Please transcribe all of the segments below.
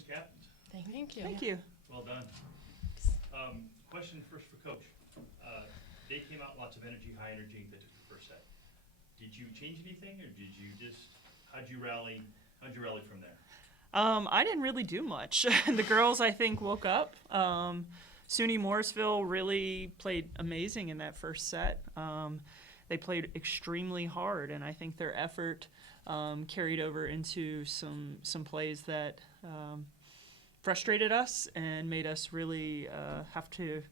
Congratulations, captains. Thank you. Thank you. Well done. Question first for Coach. They came out lots of energy, high energy, that took the first set. Did you change anything, or did you just, how'd you rally from there? I didn't really do much. The girls, I think, woke up. SUNY Morrisville really played amazing in that first set. They played extremely hard, and I think their effort carried over into some plays that frustrated us and made us really have to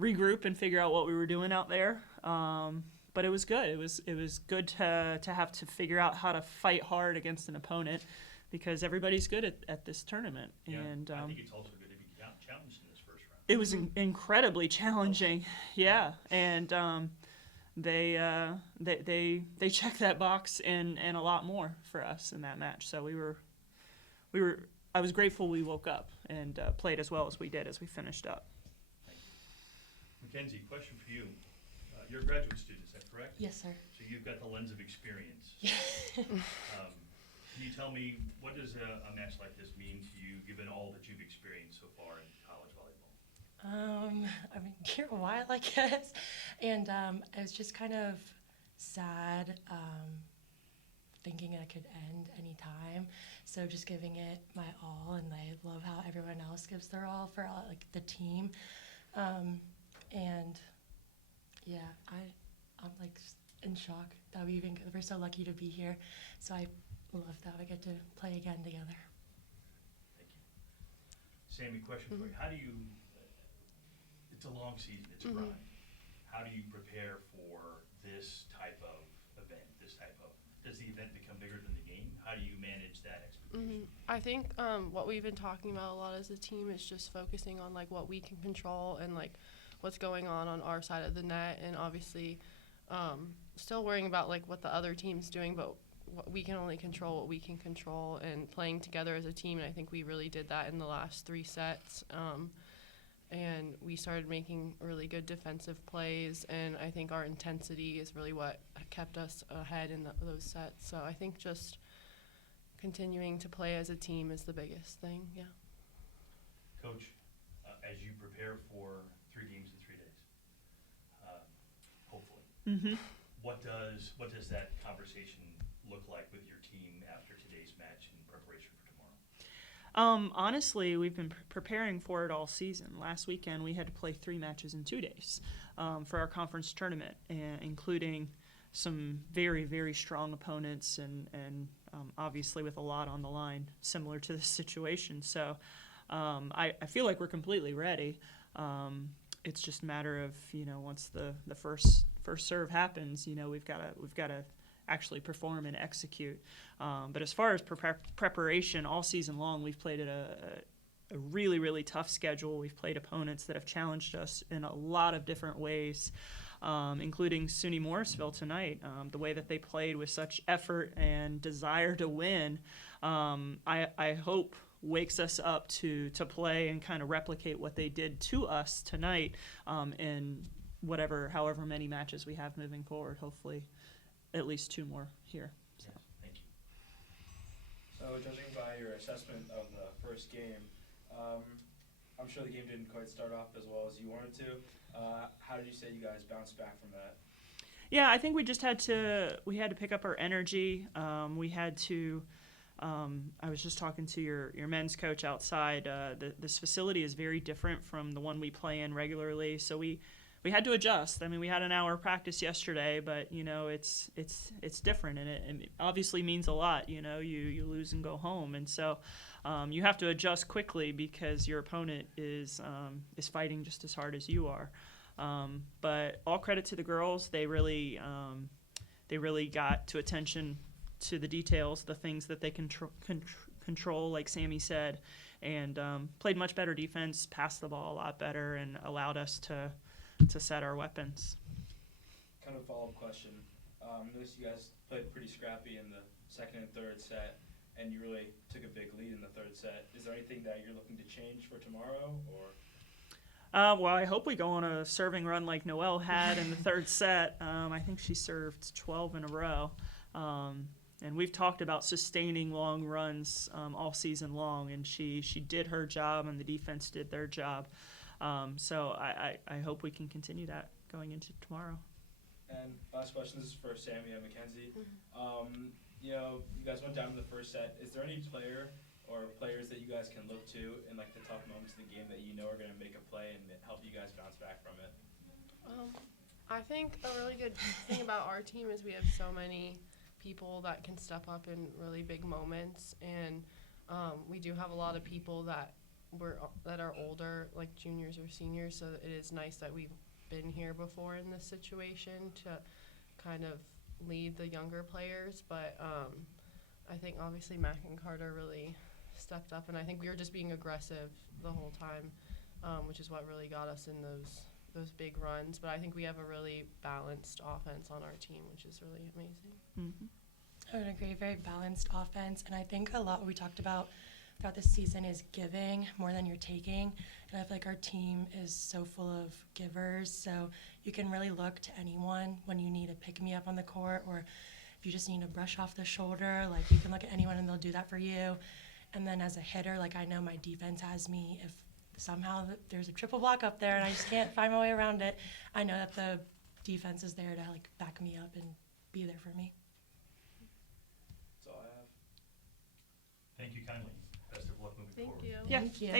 regroup and figure out what we were doing out there. But it was good. It was good to have to figure out how to fight hard against an opponent, because everybody's good at this tournament. Yeah, and I think it's also good to be challenged in this first round. it was incredibly challenging. Yeah, and they checked that box and a lot more for us in that match. So we were I was grateful we woke up and played as well as we did as we finished up. Thank you. Mackenzie, question for you. You're a graduate student, is that correct? Yes, sir. So you've got the lens of experience. Can you tell me, what does a match like this mean to you, given all that you've experienced so far in college volleyball? I've been here a while, I guess, and I was just kind of sad, thinking it could end any time. So just giving it my all, and I love how everyone else gives their all for like the team, and yeah, I'm like in shock that we're so lucky to be here. So I love that we get to play again together. Thank you. Sammy, question for you. How do you, it's a long season, it's a run. How do you prepare for this type of event, does the event become bigger than the game? How do you manage that expectation? I think what we've been talking about a lot as a team is just focusing on like what we can control and like what's going on our side of the net, and obviously still worrying about like what the other team's doing, but we can only control what we can control, and playing together as a team. And I think we really did that in the last 3 sets. And we started making really good defensive plays, and I think our intensity is really what kept us ahead in those sets. So I think just continuing to play as a team is the biggest thing, yeah. Coach, as you prepare for 3 games in 3 days, hopefully, what does that conversation look like with your team after today's match in preparation for tomorrow? Honestly, we've been preparing for it all season. Last weekend, we had to play 3 matches in 2 days for our conference tournament, including some very, very strong opponents and obviously with a lot on the line, similar to this situation. So I feel like we're completely ready. It's just a matter of, once the first serve happens, we've got to actually perform and execute. But as far as preparation, all season long, we've played at a really, really tough schedule. We've played opponents that have challenged us in a lot of different ways, including SUNY Morrisville tonight. The way that they played with such effort and desire to win, I hope wakes us up to play and kind of replicate what they did to us tonight in however many matches we have moving forward, hopefully at least 2 more here. So. Yes, thank you. So judging by your assessment of the first game, I'm sure the game didn't quite start off as well as you wanted to. How did you say you guys bounced back from that? Yeah, I think we just had to pick up our energy. We had to. I was just talking to your men's coach outside. This facility is very different from the one we play in regularly, so we had to adjust. I mean, we had an hour practice yesterday, but it's different, and it obviously means a lot. You lose and go home, and so you have to adjust quickly because your opponent is fighting just as hard as you are. But all credit to the girls; they really got to attention to the details, the things that they control, like Sammy said, and played much better defense, passed the ball a lot better, and allowed us to set our weapons. Kind of a follow-up question. Noticed you guys played pretty scrappy in the second and third set, and you really took a big lead in the third set. Is there anything that you're looking to change for tomorrow, or? Well, I hope we go on a serving run like Noelle had in the third set. I think she served 12 in a row. And we've talked about sustaining long runs all season long, and she did her job, and the defense did their job. So I hope we can continue that going into tomorrow. And last question, this is for Sammy and Mackenzie. You know, you guys went down in the first set. Is there any player or players that you guys can look to in like the tough moments of the game that you know are going to make a play and help you guys bounce back from it? I think a really good thing about our team is we have so many people that can step up in really big moments, and we do have a lot of people that are older, like juniors or seniors. So it is nice that we've been here before in this situation to kind of lead the younger players. But I think obviously Mac and Carter really stepped up, and I think we were just being aggressive the whole time, which is what really got us in those big runs. But I think we have a really balanced offense on our team, which is really amazing. Mm-hmm. I would agree, very balanced offense. And I think a lot what we talked about throughout the season is giving more than you're taking. And I feel like our team is so full of givers. So you can really look to anyone when you need a pick-me-up on the court, or if you just need a brush off the shoulder, like you can look at anyone and they'll do that for you. And then as a hitter, like I know my defense has me. If somehow there's a triple block up there and I just can't find my way around it, I know that the defense is there to like back me up and be there for me. That's all I have. Thank you kindly. Best of luck moving Thank forward. you. Yeah. Thank you.